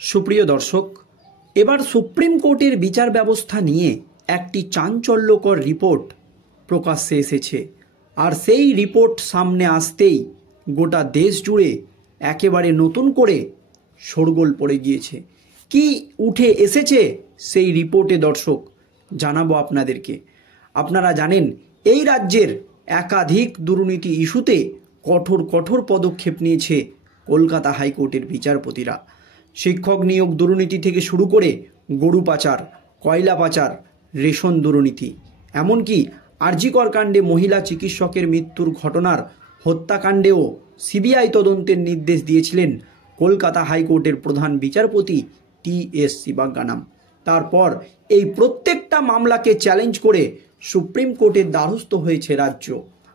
সুপ্রিয় দর্শক, এবার সুপ্রিম কোর্টের বিচার ব্যবস্থা নিয়ে একটি চাঞ্চল্যকর রিপোর্ট প্রকাশ্যে এসেছে। আর সেই রিপোর্ট সামনে আসতেই গোটা দেশ জুড়ে একেবারে নতুন করে শোরগোল পড়ে গিয়েছে। কি উঠে এসেছে সেই রিপোর্টে দর্শক জানাবো আপনাদেরকে। আপনারা জানেন, এই রাজ্যের একাধিক দুর্নীতি ইস্যুতে কঠোর কঠোর পদক্ষেপ নিয়েছে কলকাতা হাইকোর্টের বিচারপতিরা। শিক্ষক নিয়োগ দুর্নীতি থেকে শুরু করে গরু পাচার, কয়লা পাচার, রেশন দুর্নীতি, এমনকি আরজিকর কাণ্ডে মহিলা চিকিৎসকের মৃত্যুর ঘটনার হত্যাকাণ্ডেও সিবিআই তদন্তের নির্দেশ দিয়েছিলেন কলকাতা হাইকোর্টের প্রধান বিচারপতি টি.এস. শিবজ্ঞানম। তারপর এই প্রত্যেকটা মামলাকে চ্যালেঞ্জ করে সুপ্রিম কোর্টের দ্বারস্থ হয়েছে রাজ্য।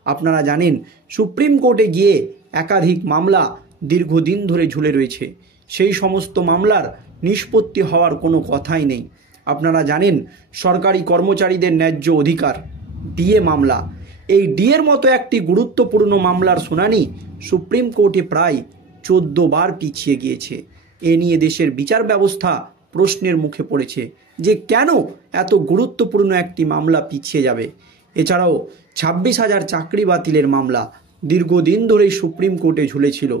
আপনারা জানেন, সুপ্রিম কোর্টে গিয়ে একাধিক মামলা দীর্ঘদিন ধরে ঝুলে রয়েছে। সেই সমস্ত মামলার নিষ্পত্তি হওয়ার কোনো কথাই নেই। আপনারা জানেন, সরকারি কর্মচারীদের ন্যায্য অধিকার, ডিএ মামলা, এই ডিএর মতো একটি গুরুত্বপূর্ণ মামলার শুনানি সুপ্রিম কোর্টে প্রায় 14 বার পিছিয়ে গিয়েছে। এ নিয়ে দেশের বিচার ব্যবস্থা প্রশ্নের মুখে পড়েছে যে কেন এত গুরুত্বপূর্ণ একটি মামলা পিছিয়ে যাবে। এছাড়াও 26,000 চাকরি বাতিলের মামলা দীর্ঘদিন ধরেই সুপ্রিম কোর্টে ঝুলেছিল।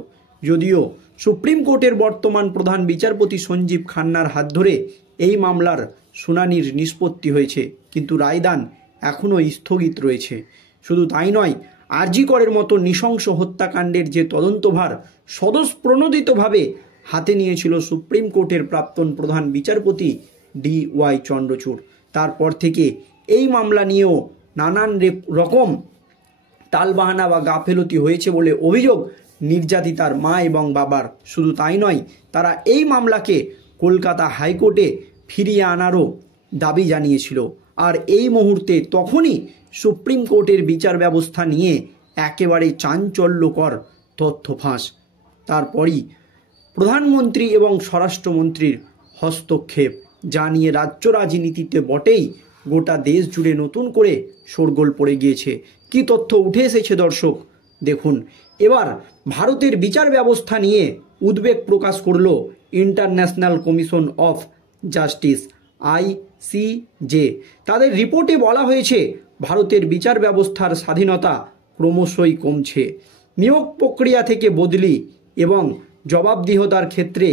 যদিও সুপ্রিম কোর্টের বর্তমান প্রধান বিচারপতি সঞ্জীব খান্নার হাত ধরে এই মামলার শুনানির নিষ্পত্তি হয়েছে, কিন্তু রায়দান এখনও স্থগিত রয়েছে। শুধু তাই নয়, আরজিকরের মতো নৃশংস হত্যাকাণ্ডের যে তদন্তভার স্বতঃপ্রণোদিতভাবে হাতে নিয়েছিল সুপ্রিম কোর্টের প্রাক্তন প্রধান বিচারপতি ডি.ওয়াই চন্দ্রচূড়, তারপর থেকে এই মামলা নিয়েও নানান রকম টালবাহানা বা গাফেলতি হয়েছে বলে অভিযোগ নির্যাতিতার মা এবং বাবার। শুধু তাই নয়, তারা এই মামলাকে কলকাতা হাইকোর্টে ফিরিয়ে আনারও দাবি জানিয়েছিল। আর এই মুহূর্তে তখনই সুপ্রিম কোর্টের বিচার ব্যবস্থা নিয়ে একেবারে চাঞ্চল্যকর তথ্য ফাঁস। তারপরই প্রধানমন্ত্রী এবং স্বরাষ্ট্রমন্ত্রীর হস্তক্ষেপ, যা নিয়ে রাজ্য রাজনীতিতে বটেই গোটা দেশ জুড়ে নতুন করে শোরগোল পড়ে গিয়েছে। কি তথ্য উঠে এসেছে দর্শক দেখুন। এবার ভারতের বিচার ব্যবস্থা নিয়ে উদ্বেগ প্রকাশ করল international commission of justice ICJ। তাদের রিপোর্টে বলা হয়েছে, ভারতের বিচার ব্যবস্থার স্বাধীনতা ক্রমশই কমছে। নিয়োগ প্রক্রিয়া থেকে বদলি এবং জবাবদিহিতার ক্ষেত্রে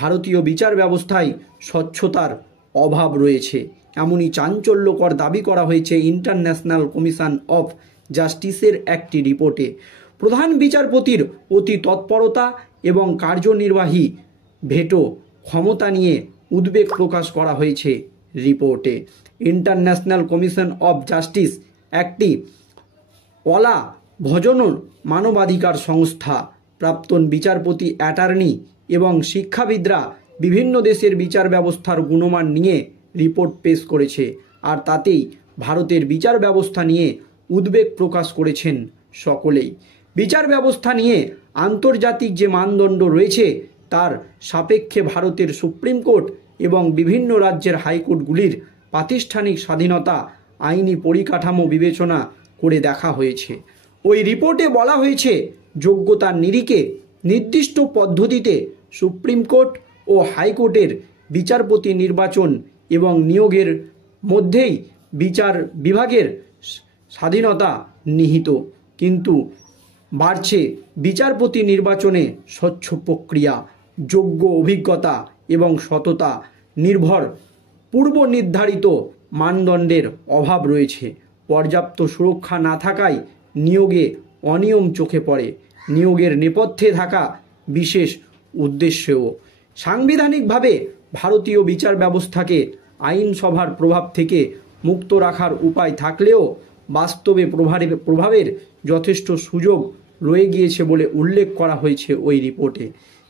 ভারতীয় বিচার ব্যবস্থায় স্বচ্ছতার অভাব রয়েছে, এমনই চাঞ্চল্যকর দাবি করা হয়েছে ইন্টারন্যাশনাল কমিশন অফ জাস্টিসের একটি রিপোর্টে। প্রধান বিচারপতির অতি তৎপরতা এবং কার্যনির্বাহী ভেটো ক্ষমতা নিয়ে উদ্বেগ প্রকাশ করা হয়েছে রিপোর্টে। ইন্টারন্যাশনাল কমিশন অফ জাস্টিস একটি অলাভজনন মানবাধিকার সংস্থা। প্রাক্তন বিচারপতি, অ্যাটর্নি এবং শিক্ষাবিদরা বিভিন্ন দেশের বিচার ব্যবস্থার গুণমান নিয়ে রিপোর্ট পেশ করেছে। আর তাতেই ভারতের বিচার ব্যবস্থা নিয়ে উদ্বেগ প্রকাশ করেছেন সকলেই। বিচার ব্যবস্থা নিয়ে আন্তর্জাতিক যে মানদণ্ড রয়েছে তার সাপেক্ষে ভারতের সুপ্রিম কোর্ট এবং বিভিন্ন রাজ্যের হাইকোর্টগুলির প্রাতিষ্ঠানিক স্বাধীনতা, আইনি পরিকাঠামো বিবেচনা করে দেখা হয়েছে। ওই রিপোর্টে বলা হয়েছে, যোগ্যতার নিরিখে নির্দিষ্ট পদ্ধতিতে সুপ্রিম কোর্ট ও হাইকোর্টের বিচারপতি নির্বাচন এবং নিয়োগের মধ্যেই বিচার বিভাগের স্বাধীনতা নিহিত, কিন্তু বাড়ছে বিচারপতি নির্বাচনে স্বচ্ছ প্রক্রিয়া, যোগ্য অভিজ্ঞতা এবং সততা নির্ভর পূর্ব নির্ধারিত মানদণ্ডের অভাব রয়েছে। পর্যাপ্ত সুরক্ষা না থাকায় নিয়োগে অনিয়ম চোখে পড়ে। নিয়োগের নেপথ্যে থাকা বিশেষ উদ্দেশ্যেও সাংবিধানিকভাবে ভারতীয় বিচার ব্যবস্থাকে আইনসভার প্রভাব থেকে মুক্ত রাখার উপায় থাকলেও বাস্তবে প্রভাবের যথেষ্ট সুযোগ রয়ে গিয়েছে বলে উল্লেখ করা হয়েছে ওই রিপোর্টে।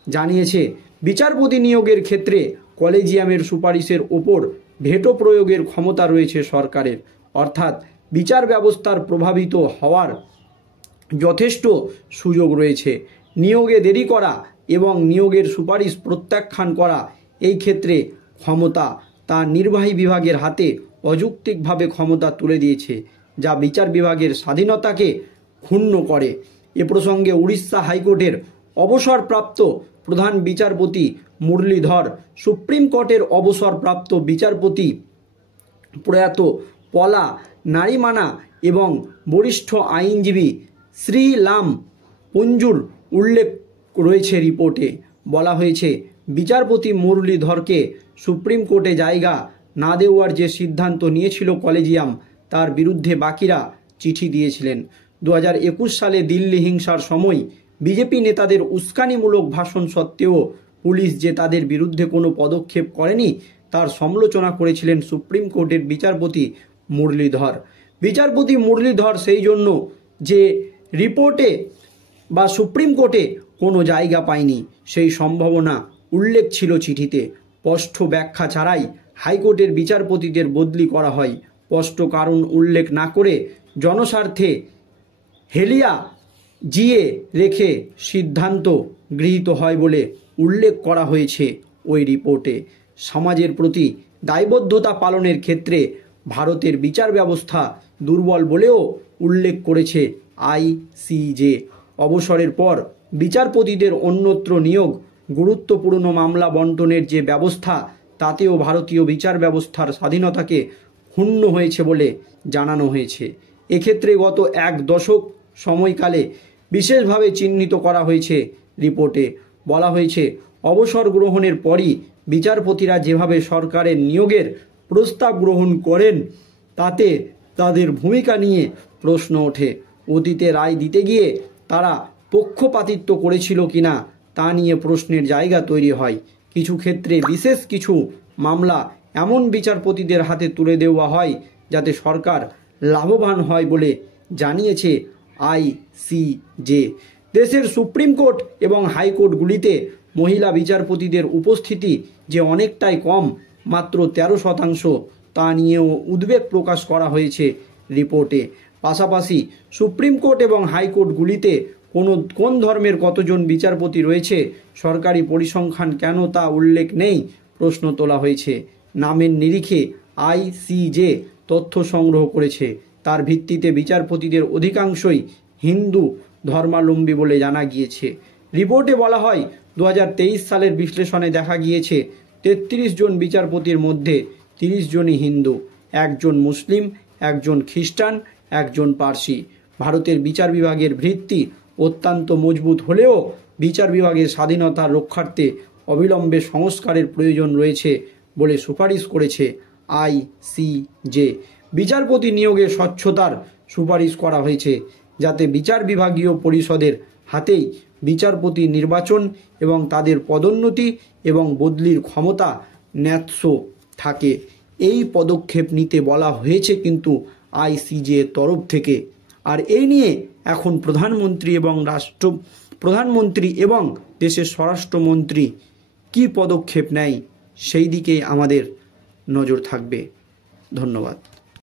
জানিয়েছে, বিচারপতি নিয়োগের ক্ষেত্রে কলেজিয়ামের সুপারিশের ওপর ভেটো প্রয়োগের ক্ষমতা রয়েছে সরকারের, অর্থাৎ বিচার ব্যবস্থার প্রভাবিত হওয়ার যথেষ্ট সুযোগ রয়েছে। নিয়োগে দেরি করা এবং নিয়োগের সুপারিশ প্রত্যাখ্যান করা, এই ক্ষেত্রে ক্ষমতা তা নির্বাহী বিভাগের হাতে অযৌক্তিকভাবে ক্ষমতা তুলে দিয়েছে, যা বিচার বিভাগের স্বাধীনতাকে ক্ষুণ্ণ করে। এ প্রসঙ্গে উড়িষ্যা হাইকোর্টের অবসরপ্রাপ্ত প্রধান বিচারপতি মুরলীধর, সুপ্রিম কোর্টের অবসরপ্রাপ্ত বিচারপতি প্রয়াত পলা নারিমানা এবং বরিষ্ঠ আইনজীবী শ্রীলাম পঞ্জুর উল্লেখ রয়েছে। রিপোর্টে বলা হয়েছে, বিচারপতি মুরলীধরকে সুপ্রিম কোর্টে জায়গা না দেওয়ার যে সিদ্ধান্ত নিয়েছিল কলেজিয়াম, তার বিরুদ্ধে বাকিরা চিঠি দিয়েছিলেন। 2021 সালে দিল্লি হিংসার সময় বিজেপি নেতাদের উস্কানিমূলক ভাষণ সত্ত্বেও পুলিশ যে তাদের বিরুদ্ধে কোনো পদক্ষেপ করেনি তার সমালোচনা করেছিলেন সুপ্রিম কোর্টের বিচারপতি মুরলীধর। বিচারপতি মুরলীধর সেই জন্য যে রিপোর্টে বা সুপ্রিম কোর্টে কোনো জায়গা পায়নি সেই সম্ভাবনা উল্লেখ ছিল চিঠিতে। স্পষ্ট ব্যাখ্যা ছাড়াই হাইকোর্টের বিচারপতিদের বদলি করা হয়। স্পষ্ট কারণ উল্লেখ না করে জনস্বার্থে হেলিয়া জিয়ে রেখে সিদ্ধান্ত গৃহীত হয় বলে উল্লেখ করা হয়েছে ওই রিপোর্টে। সমাজের প্রতি দায়বদ্ধতা পালনের ক্ষেত্রে ভারতের বিচার ব্যবস্থা দুর্বল বলেও উল্লেখ করেছে আইসিজে। অবসরের পর বিচারপতিদের অন্যত্র নিয়োগ, গুরুত্বপূর্ণ মামলা বন্টনের যে ব্যবস্থা, তাতেও ভারতীয় বিচার ব্যবস্থার স্বাধীনতাকে ক্ষুণ্ণ হয়েছে বলে জানানো হয়েছে। এক্ষেত্রে গত এক দশক সময়কালে বিশেষভাবে চিহ্নিত করা হয়েছে। রিপোর্টে বলা হয়েছে, অবসর গ্রহণের পরই বিচারপতিরা যেভাবে সরকারের নিয়োগের প্রস্তাব গ্রহণ করেন তাতে তাদের ভূমিকা নিয়ে প্রশ্ন ওঠে। অতীতে রায় দিতে গিয়ে তারা পক্ষপাতিত্ব করেছিল কিনা তা নিয়ে প্রশ্নের জায়গা তৈরি হয়। কিছু ক্ষেত্রে বিশেষ কিছু মামলা এমন বিচারপতিদের হাতে তুলে দেওয়া হয় যাতে সরকার লাভবান হয় বলে জানিয়েছে আইসিজে। দেশের সুপ্রিম কোর্ট এবং হাইকোর্টগুলিতে মহিলা বিচারপতিদের উপস্থিতি যে অনেকটাই কম, মাত্র 13%, তা নিয়েও উদ্বেগ প্রকাশ করা হয়েছে রিপোর্টে। পাশাপাশি সুপ্রিম কোর্ট এবং হাইকোর্টগুলিতে কোন ধর্মের কতজন বিচারপতি রয়েছে, সরকারি পরিসংখ্যান কেন তা উল্লেখ নেই প্রশ্ন তোলা হয়েছে। নামের নিরিখে আইসিজে তথ্য সংগ্রহ করেছে, তার ভিত্তিতে বিচারপতিদের অধিকাংশই হিন্দু ধর্মাবলম্বী বলে জানা গিয়েছে। রিপোর্টে বলা হয়, 2023 সালের বিশ্লেষণে দেখা গিয়েছে 33 জন বিচারপতির মধ্যে 30 জনই হিন্দু, 1 জন মুসলিম, 1 জন খ্রিস্টান, 1 জন পার্সি। ভারতের বিচার বিভাগের ভিত্তি অত্যন্ত মজবুত হলেও বিচার বিভাগের স্বাধীনতা রক্ষার্থে অবিলম্বে সংস্কারের প্রয়োজন রয়েছে বলে সুপারিশ করেছে আইসিজে। বিচারপতি নিয়োগে স্বচ্ছতার সুপারিশ করা হয়েছে, যাতে বিচার বিভাগীয় পরিষদের হাতেই বিচারপতি নির্বাচন এবং তাদের পদোন্নতি এবং বদলির ক্ষমতা ন্যস্ত থাকে। এই পদক্ষেপ নিতে বলা হয়েছে কিন্তু আইসিজে তরফ থেকে। আর এই নিয়ে এখন প্রধানমন্ত্রী এবং দেশের স্বরাষ্ট্রমন্ত্রী কী পদক্ষেপ নেয় সেই দিকেই আমাদের নজর থাকবে। ধন্যবাদ।